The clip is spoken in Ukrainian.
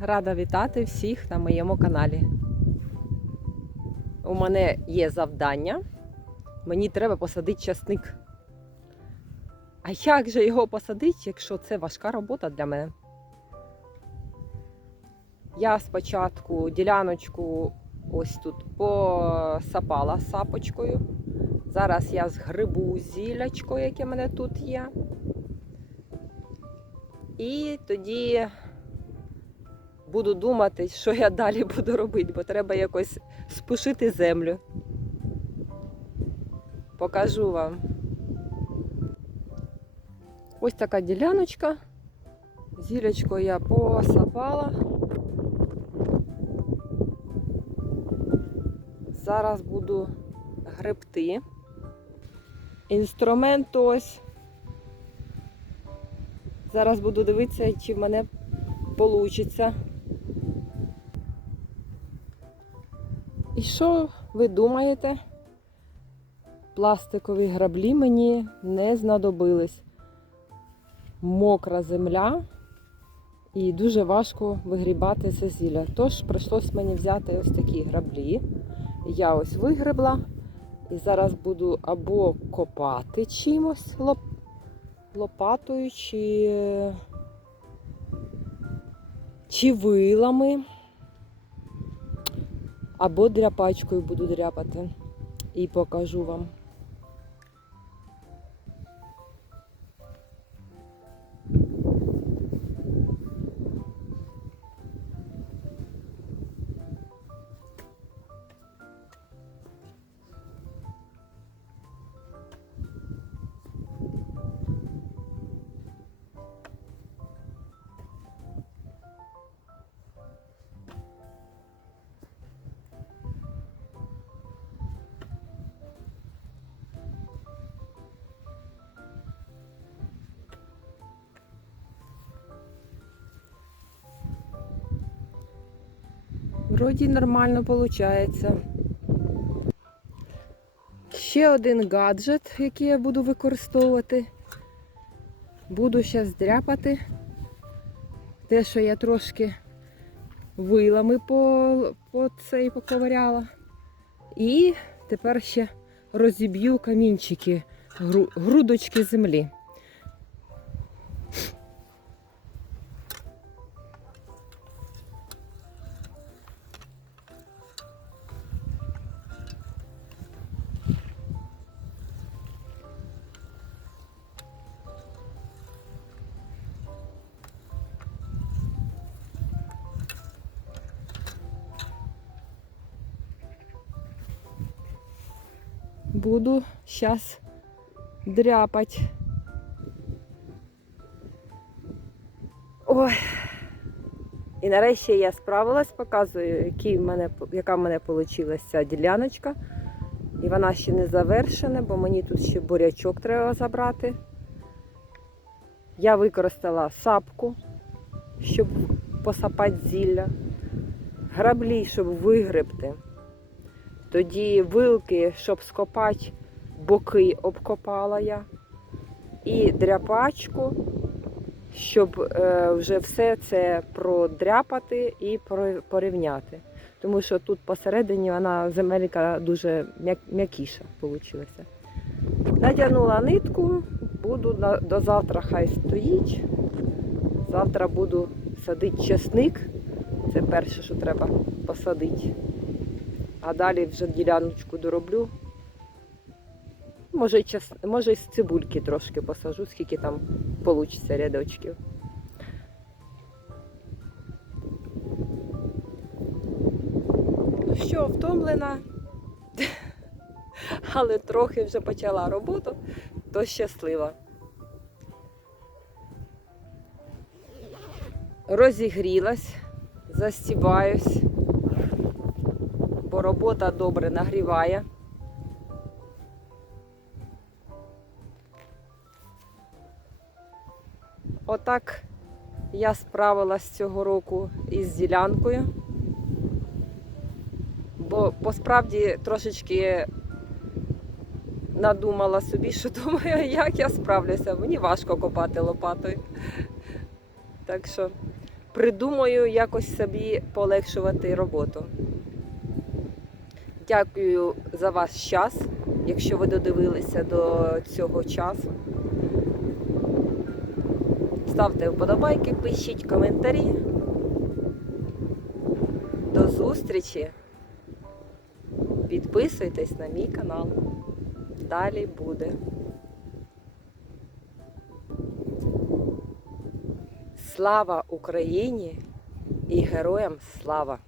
Рада вітати всіх на моєму каналі. У мене є завдання. Мені треба посадити часник. А як же його посадити, якщо це важка робота для мене? Я спочатку діляночку ось тут посапала сапочкою. Зараз я згрибу зілячко, яке в мене тут є. І тоді буду думати, що я далі буду робити, бо треба якось спушити землю. Покажу вам. Ось така діляночка. Зілячко я посапала. Зараз буду гребти. Інструмент ось. Зараз буду дивитися, чи в мене вийде. І що ви думаєте? Пластикові граблі мені не знадобились. Мокра земля і дуже важко вигрібати це зілля. Тож прийшлось мені взяти ось такі граблі. Я ось вигребла і зараз буду або копати чимось лоп... лопатою, чи... чи вилами, або дряпачкою буду дряпати і покажу вам. Вроді нормально виходить. Ще один гаджет, який я буду використовувати. Буду зараз дряпати. Те, що я трошки вилами по, по цей поковиряла. І тепер ще розіб'ю камінчики, гру, грудочки землі. Буду сейчас дряпать. Ой. І нарешті я справилась, показую, який в мене, яка в мене вийшла ця діляночка. І вона ще не завершена, бо мені тут ще бурячок треба забрати. Я використала сапку, щоб посапати зілля, граблі, щоб вигребти. Тоді вилки, щоб скопати, боки обкопала я. І дряпачку, щоб е, вже все це продряпати і порівняти. Тому що тут посередині вона земелька дуже м'якіша вийшла. Натягнула нитку, буду до завтра хай стоїть. Завтра буду садити чесник. Це перше, що треба посадити. А далі вже діляночку дороблю. Може, час... може і з цибульки трошки посажу, скільки там вийде рядочків. Ну що, втомлена, але трохи вже почала роботу, то щаслива. Розігрілась, застібаюсь бо робота добре нагріває. Отак я справилась цього року із ділянкою, бо посправді трошечки надумала собі, що думаю, як я справлюся. Мені важко копати лопатою. Так що придумаю якось собі полегшувати роботу. Дякую за ваш час, якщо ви додивилися до цього часу. Ставте вподобайки, пишіть коментарі. До зустрічі! Підписуйтесь на мій канал. Далі буде. Слава Україні і героям слава!